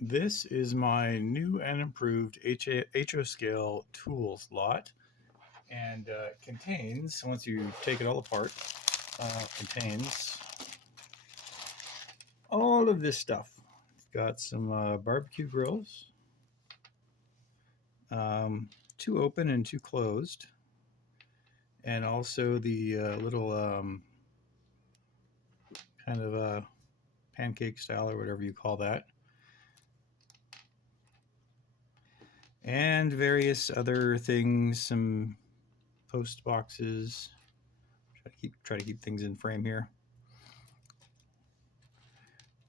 This is my new and improved HO scale tools lot, and contains, once you take it all apart, contains all of this stuff. It's got some barbecue grills, two open and two closed, and also the little kind of pancake style or whatever you call that, and various other things, some post boxes. Try to keep things in frame here.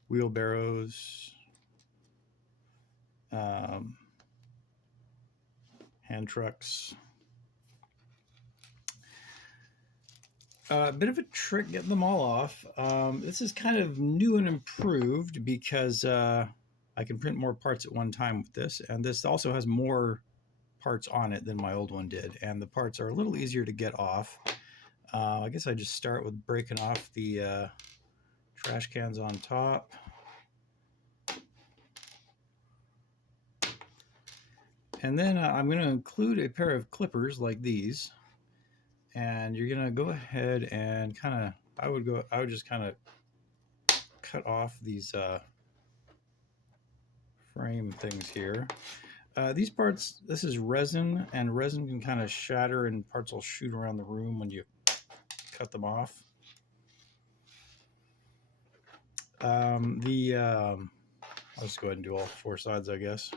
Wheelbarrows, um, hand trucks. A bit of a trick getting them all off. This is kind of new and improved because I can print more parts at one time with this, and this also has more parts on it than my old one did, and the parts are a little easier to get off. I guess I just start with breaking off the trash cans on top. And then I'm going to include a pair of clippers like these, and you're going to go ahead and kind of, I would just kind of cut off these frame things here. These parts, this is resin, and resin can kind of shatter and parts will shoot around the room when you cut them off. I'll just go ahead and do all four sides, I guess.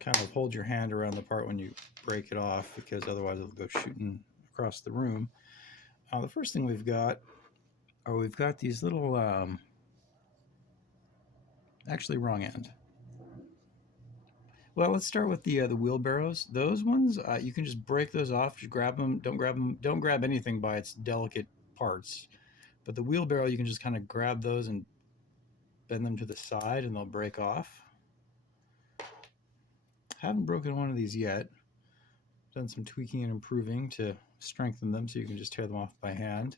Kind of hold your hand around the part when you break it off, because otherwise it'll go shooting across the room. The first thing we've got these little, actually wrong end. Well, let's start with the wheelbarrows. Those ones, you can just break those off. Just grab them. Don't grab anything by its delicate parts. But the wheelbarrow, you can just kind of grab those and bend them to the side, and they'll break off. Haven't broken one of these yet. Done some tweaking and improving to strengthen them, so you can just tear them off by hand.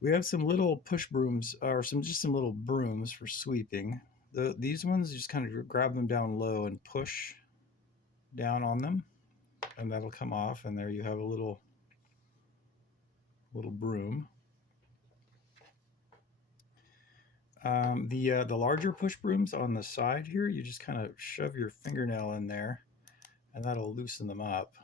We have some little push brooms, or some little brooms for sweeping. These ones, you just kind of grab them down low and push down on them, and that'll come off, and there you have a little broom. The larger push brooms on the side here, you just kind of shove your fingernail in there, and that'll loosen them up.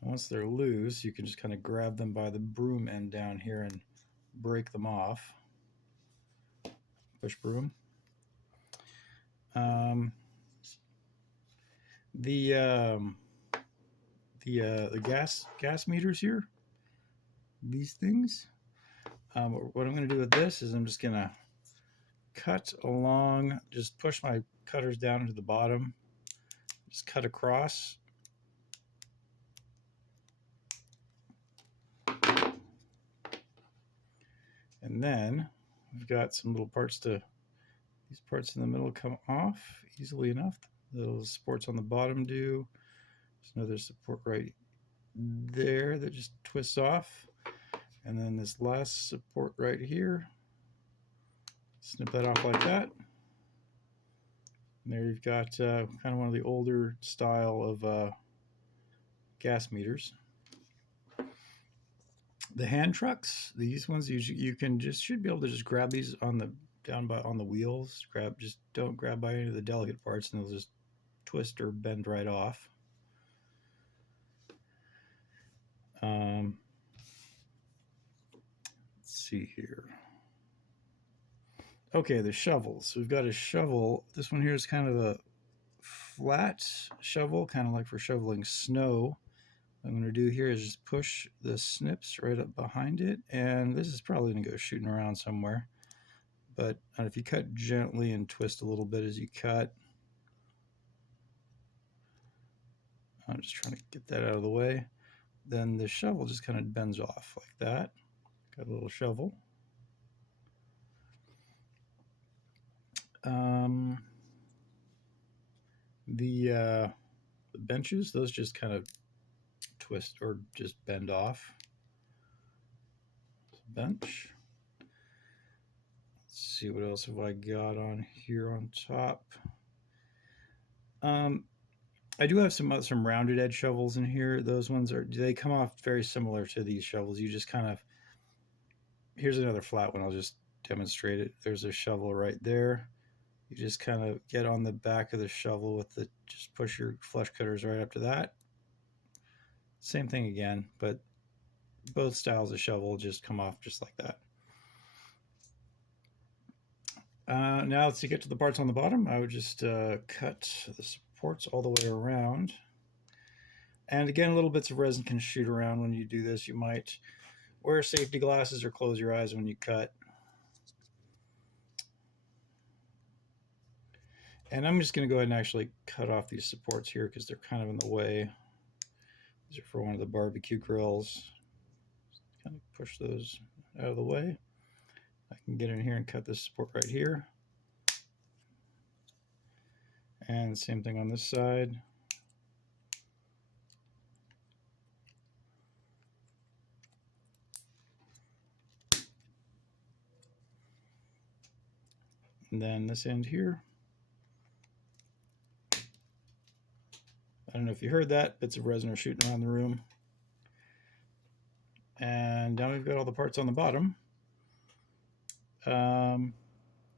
And once they're loose, you can just kind of grab them by the broom end down here and break them off. Push broom. The gas meters here, these things. What I'm going to do with this is I'm just going to cut along, just push my cutters down into the bottom, just cut across. And then we've got some little parts these parts in the middle come off easily enough. Those supports on the bottom do. There's another support right there that just twists off. And then this last support right here, snip that off like that. And there you've got kind of one of the older style of gas meters. The hand trucks, these ones you can should be able to just grab these on the wheels. Just don't grab by any of the delicate parts, and they'll just twist or bend right off. Let's see here. Okay, the shovels. We've got a shovel. This one here is kind of a flat shovel, kind of like for shoveling snow. What I'm going to do here is just push the snips right up behind it, and this is probably going to go shooting around somewhere. But if you cut gently and twist a little bit as you cut, I'm just trying to get that out of the way, then the shovel just kind of bends off like that. Got a little shovel. The benches, those just kind of twist or just bend off. bench. Let's see what else have I got on here on top. I do have some rounded edge shovels in here. Those ones they come off very similar to these shovels. You just kind of, here's another flat one. I'll just demonstrate it. There's a shovel right there. You just kind of get on the back of the shovel with the, just push your flush cutters right up to that. Same thing again, but both styles of shovel just come off just like that. Now to get to the parts on the bottom, I would just cut the supports all the way around. And again, little bits of resin can shoot around when you do this. You might wear safety glasses or close your eyes when you cut. And I'm just going to go ahead and actually cut off these supports here because they're kind of in the way. These are for one of the barbecue grills. Kind of push those out of the way. I can get in here and cut this support right here. And same thing on this side. And then this end here. I don't know if you heard that, bits of resin are shooting around the room. And now we've got all the parts on the bottom.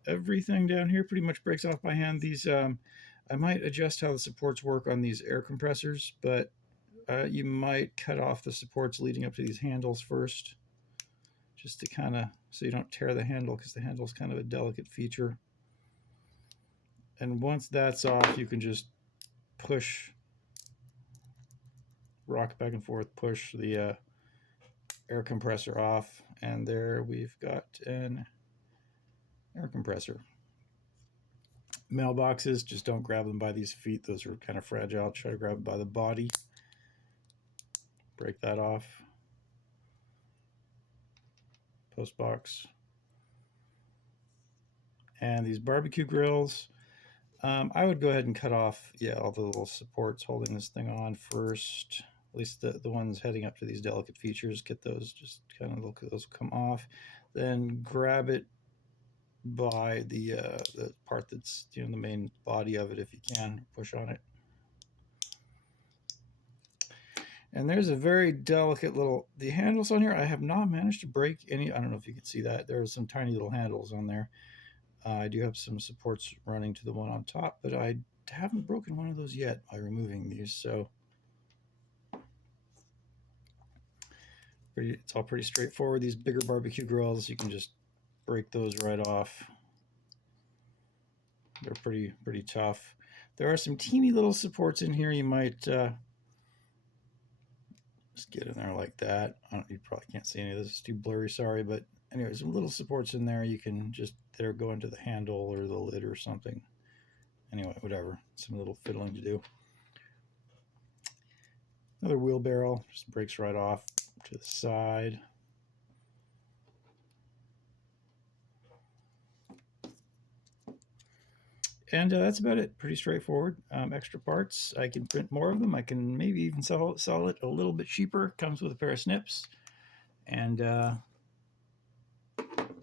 Everything down here pretty much breaks off by hand. These, I might adjust how the supports work on these air compressors, but you might cut off the supports leading up to these handles first, just to kind of, so you don't tear the handle, because the handle is kind of a delicate feature. And once that's off, you can just push, rock back and forth, push the air compressor off, and there we've got an air compressor. Mailboxes, just don't grab them by these feet. Those are kind of fragile. Try to grab them by the body. Break that off. Post box. And these barbecue grills, I would go ahead and cut off, all the little supports holding this thing on first. At least the ones heading up to these delicate features, get those, just kind of look at those come off. Then grab it by the part that's, the main body of it if you can, push on it. And there's a very delicate little, the handles on here, I have not managed to break any. I don't know if you can see that. There are some tiny little handles on there. I do have some supports running to the one on top, but I haven't broken one of those yet by removing these. So it's all pretty straightforward. These bigger barbecue grills, you can just break those right off. They're pretty tough. There are some teeny little supports in here. You might just get in there like that. You probably can't see any of this. It's too blurry, sorry. But anyway, some little supports in there. You can just go into the handle or the lid or something. Anyway, whatever. Some little fiddling to do. Another wheelbarrow just breaks right off to the side. And that's about it. Pretty straightforward. Extra parts. I can print more of them. I can maybe even sell it a little bit cheaper. Comes with a pair of snips. And there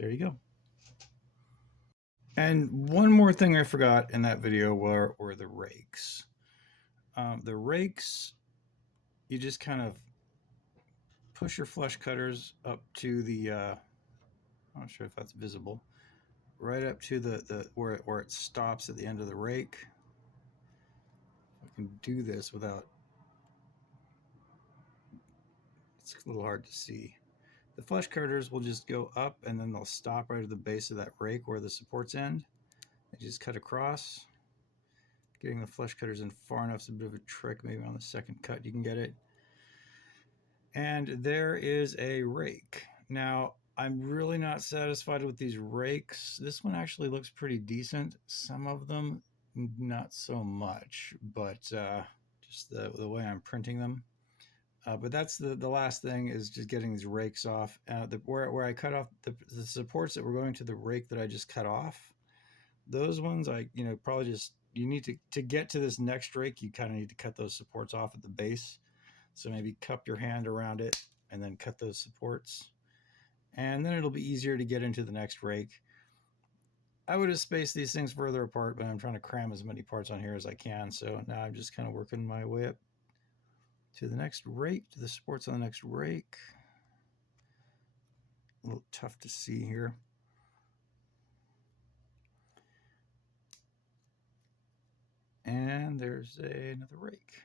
you go. And one more thing I forgot in that video were the rakes. The rakes, you just kind of push your flush cutters up to the, I'm not sure if that's visible, right up to the where it stops at the end of the rake. I can do this without, it's a little hard to see. The flush cutters will just go up and then they'll stop right at the base of that rake where the supports end. And just cut across. Getting the flush cutters in far enough is a bit of a trick. Maybe on the second cut you can get it. And there is a rake. Now, I'm really not satisfied with these rakes. This one actually looks pretty decent. Some of them, not so much, but just the way I'm printing them. But that's the last thing, is just getting these rakes off. Where I cut off the supports that were going to the rake that I just cut off, those ones probably just, you need to get to this next rake, you kind of need to cut those supports off at the base. So maybe cup your hand around it and then cut those supports. and then it'll be easier to get into the next rake. I would have spaced these things further apart, but I'm trying to cram as many parts on here as I can. So now I'm just kind of working my way up to the next rake, to the supports on the next rake. A little tough to see here. And there's another rake.